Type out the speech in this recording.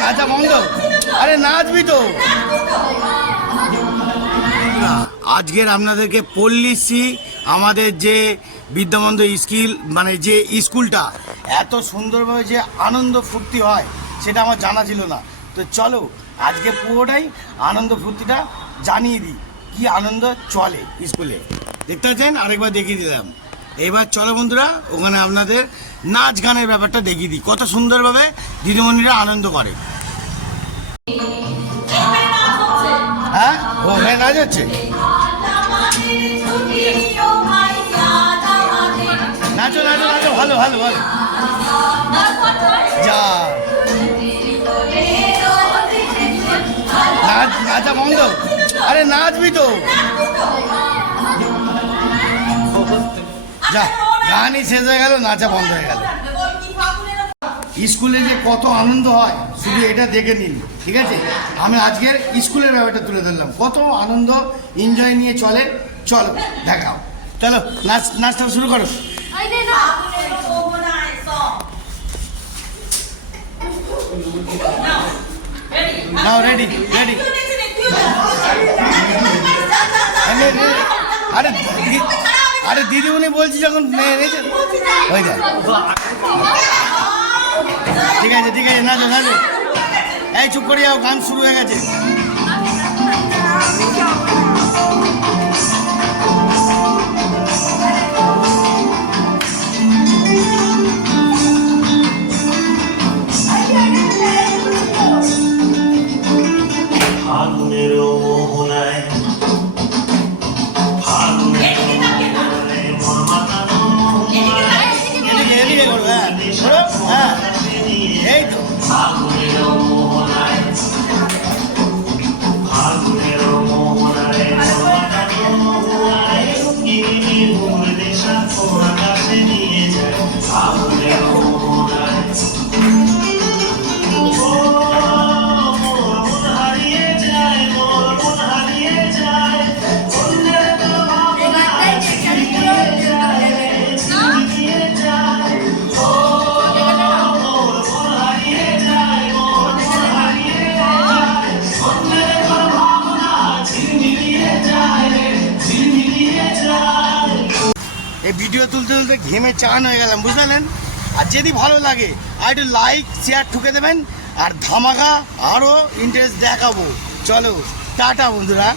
নাচা বন্ধ, আরে নাচবি তো। আজকের আপনাদেরকে পল্লীশ্রী আমাদের যে বিদ্যাবন্ধ স্কিল মানে যে স্কুলটা এত সুন্দরভাবে যে আনন্দ ফুর্তি হয় সেটা আমার জানা ছিল না। তো চলো আজকে পুরোটাই আনন্দ ফুর্তিটা জানিয়ে দিই, কি আনন্দ চলে স্কুলে। দেখতে পাচ্ছেন, আরেকবার দেখিয়ে দিলাম। এবার চলো বন্ধুরা, ওখানে আপনাদের নাচ গানের ব্যাপারটা দেখিয়ে দিই, কত সুন্দরভাবে দিদিমণিরা আনন্দ করে। হ্যাঁ, ওখানে নাচ হচ্ছে, নাচো নাচো নাচো, ভালো ভালো ভালো। যা নাচ, নাচা বন্ধ, আরে নাচবি তো। যা, গানই শেষ হয়ে গেল, নাচা বন্ধ হয়ে গেল। স্কুলে যে কত আনন্দ হয় শুধু এটা দেখে নিন, ঠিক আছে? আমি আজকের স্কুলের ব্যাপারটা তুলে ধরলাম, কত আনন্দ এনজয় নিয়ে চলে। চলো দেখাও, চলো নাচ, নাচটা শুরু করো। নাও, রেডি রেডি। আরে আরে দিদিমণি বলছি যখন ওই দেখ, ঠিক আছে ঠিক আছে, নাচো নাচো। এই চুপ করে যাও, গান শুরু হয়ে গেছে। হ্যাঁ, এই তো এই ভিডিও তুলতে তুলতে ঘেমে চান হয়ে গেলাম, বুঝলেন? আর যদি ভালো লাগে আর একটু লাইক শেয়ার ঠুকে দেবেন, আর ধামাকা আরও ইন্টারেস্ট দেখাবো। চলো টাটা বন্ধুরা।